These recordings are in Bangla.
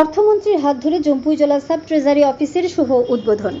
অর্থমন্ত্রীর হাত ধরে জম্পুই জেলা সাব ট্রেজারি অফিসের শুভ উদ্বোধন।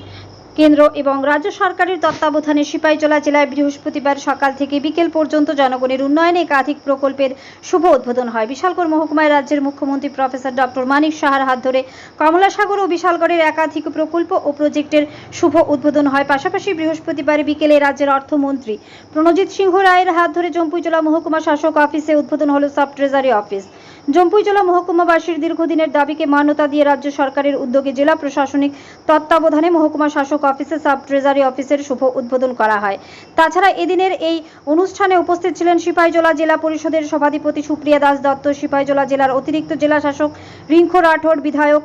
কেন্দ্র এবং রাজ্য সরকারের তত্ত্বাবধানে সিপাহীজলা জেলায় বৃহস্পতিবার সকাল থেকে বিকেল পর্যন্ত জনগণের উন্নয়নে একাধিক প্রকল্পের শুভ উদ্বোধন হয়। বিশালগড় মহকুমায় রাজ্যের মুখ্যমন্ত্রী প্রফেসর ডক্টর মানিক সাহার হাত ধরে কমলাসাগর ও বিশালগড়ের একাধিক প্রকল্প ও প্রজেক্টের শুভ উদ্বোধন হয়। পাশাপাশি বৃহস্পতিবার বিকেলে রাজ্যের অর্থমন্ত্রী প্রণজিৎ সিংহ রায়ের হাত ধরে জম্পুই জেলা মহকুমা শাসক অফিসে উদ্বোধন হল সাব ট্রেজারি অফিস। জম্পুই জেলা মহকুমাবাসীর দীর্ঘদিনের দাবিকে মান্যতা দিয়ে রাজ্য সরকারের উদ্যোগে জেলা প্রশাসনিক তত্ত্বাবধানে মহকুমা শাসক অফিসে সাব ট্রেজারি অফিসের শুভ উদ্বোধন করা হয়। তাছাড়া এদিনের এই অনুষ্ঠানে উপস্থিত ছিলেন সিপাহীজলা জেলা পরিষদের সভাধিপতি সুপ্রিয়া দাস দত্ত সিপাহীজলা জেলার অতিরিক্ত জেলা শাসক রিঙ্কো রাঠোর, বিধায়ক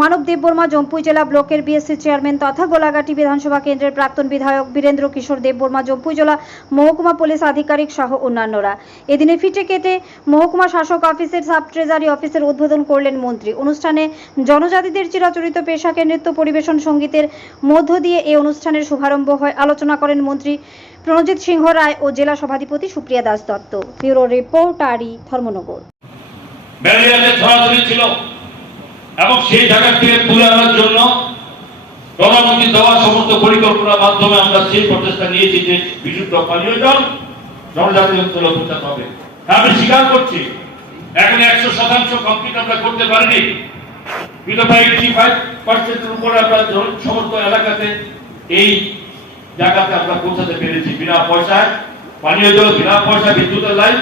মানব দেববর্মা জম্পুই জেলা ব্লকের বিএসসি চেয়ারম্যান তথা গোলাঘাটি বিধানসভা কেন্দ্রের প্রাক্তন বিধায়ক বীরেন্দ্র কিশোর দেববর্মা জম্পুই জেলা মহকুমা পুলিশ আধিকারিক সহ অন্যান্যরা। এদিনে ফিটে কেটে মহকুমা শাসক অফিসের সাব ট্রেজারি অফিসের উদ্বোধন করলেন মন্ত্রী। অনুষ্ঠানে জনজাতিদের চিরাচরিত পেশাকে নৃত্য পরিবেশন সঙ্গীতের মধ্য দিয়ে এই অনুষ্ঠানের শুভারম্ভ হয়। আলোচনা করেন মন্ত্রী প্রণজিৎ সিংহ রায় ও জেলা সভাধিপতি সুপ্রিয়া দাস দত্ত। ব্যুরো রিপোর্ট আরি ধর্মনগর। এবং সেই জায়গা থেকে তুলে আনার জন্য প্রধানমন্ত্রী দেওয়া সমস্ত পরিকল্পনার মাধ্যমে আমরা সেই প্রচেষ্টা নিয়েছি যে বিশুদ্ধ পানীয় জল জনজাতি অঞ্চলে পৌঁছাতে হবে। আমি স্বীকার করছি। এখন একশো শতাংশ কমপ্লিট আমরা করতে পারিনি। কিন্তু এইটি ফাইভ পার্সেন্টের উপরে আমরা সমস্ত এলাকাতে এই জায়গাতে আমরা পৌঁছাতে পেরেছি। বিনা পয়সায় পানীয় জল, বিনা পয়সা বিদ্যুতের লাইন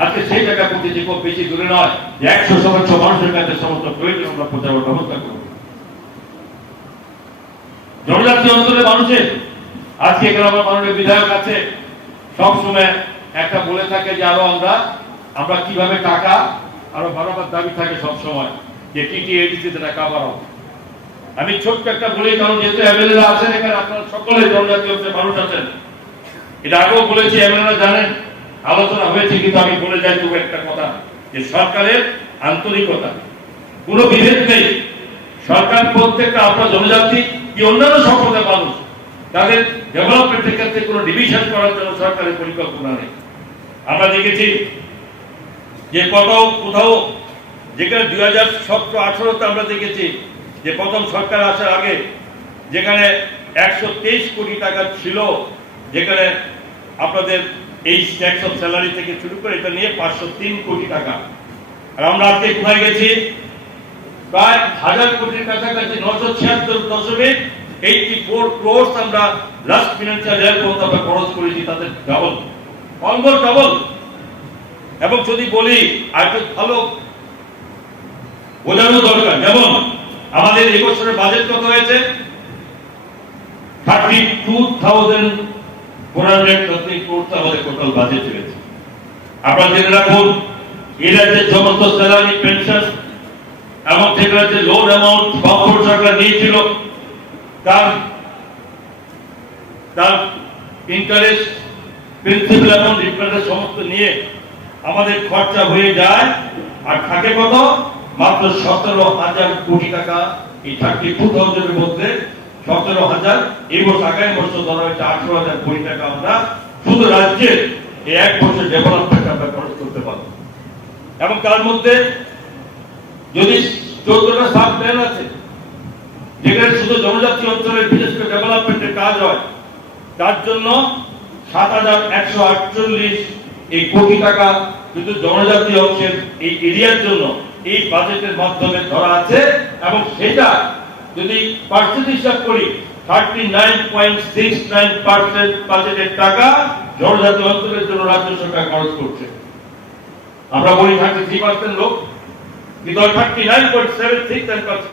আজকে সেই জায়গা খুব বেশি দূরে নয় একশো মানুষের কাছে সমস্ত প্রয়োজন আমরা ব্যবস্থা করব। জনজাতি অঞ্চলের মানুষের, আজকে এখানে আমার মাননীয় বিধায়ক আছে, সবসময় একটা বলে থাকে যে আরও আমরা আমরা কীভাবে টাকা, আরও বাড়াবার দাবি থাকে সবসময়, যে টিটি এডিসিতে টাকা বাড়াবো আমি ছোট্ট একটা বলি, কারণ যেহেতু এমএলএরা আছেন এখানে, আপনারা সকলে জনজাতি অংশের মানুষ আছেন। এটা আগেও বলেছি, এমএলএরা জানেন আলোচনা হয়েছে, কিন্তু আমি বলে যাই তবু একটা কথা, যে সরকারের আন্তরিকতা। কোনো বিভেদ নেই। সরকার প্রত্যেকটা আপনার জনজাতি কি অন্যান্য সম্প্রদায়ের মানুষ? তাদের ডেভেলপমেন্টের ক্ষেত্রে কোনো ডিভিশন করার জন্য সরকারের পরিকল্পনা নেই। আমরা দেখেছি যে কোথাও কোথাও, যেখানে দুই হাজার সতেরো আঠারোতে আমরা দেখেছি যে প্রথম সরকার আসার আগে যেখানে একশো তেইশ কোটি টাকা ছিল, যেখানে আপনাদের এই ট্যাক্স অফ স্যালারি থেকে শুরু করে এটা নিয়ে পাঁচশো তিন কোটি টাকা। আর আমরা আজকে কোথায় গেছি? প্রায় হাজার কোটির কাছাকাছি, নশো ছিয়াত্তর দশমিক এইটি ফোর ক্রোর্স আমরা লাস্ট ফিনান্সিয়াল ইয়ার পর্যন্ত আমরা খরচ করেছি তাদের ডাবল অলমোস্ট ডাবল এবং যদি বলি, আর একটু ভালো বোঝানো দরকার, যেমন আমাদের এবছরের বাজেট কত হয়েছে? Thirty two thousand thirty crores আমাদের টোটাল বাজেট হয়েছে আপনারা জেনে রাখুন সমস্ত স্যালারি পেনশন এবং লোন অ্যামাউন্ট সরকার নিয়েছিল। তার নিয়ে আমাদের খরচা হয়ে যায়, আর থাকে কত? মাত্র সতেরো হাজার কোটি টাকা। এই থার্টি মধ্যে সতেরো হাজার আগামী বছর ধরা হয়েছে হাজার কোটি টাকা আমরা শুধু রাজ্যের এই এক বছর ডেভেলপমেন্ট আমরা খরচ করতে পারব। এবং তার মধ্যে যদি চোদ্দটা সাব প্ল্যান আছে, যেখানে শুধু জনজাতি অঞ্চলের বিশেষ করে ডেভেলপমেন্টের কাজ হয়, তার জন্য সাত হাজার একশো আটচল্লিশ এই কোটি টাকা কিন্তু জনজাতি অংশের এই এরিয়ার জন্য এই বাজেটের মাধ্যমে ধরা আছে এবং সেটা যদি পার্সেন্ট হিসাব করি thirty nine point six nine percent বাজেটের টাকা জনজাতি অঞ্চলের জন্য রাজ্য সরকার খরচ করছে। আমরা বলি থার্টি থ্রি পার্সেন্ট লোক, কিন্তু thirty nine point seven six nine percent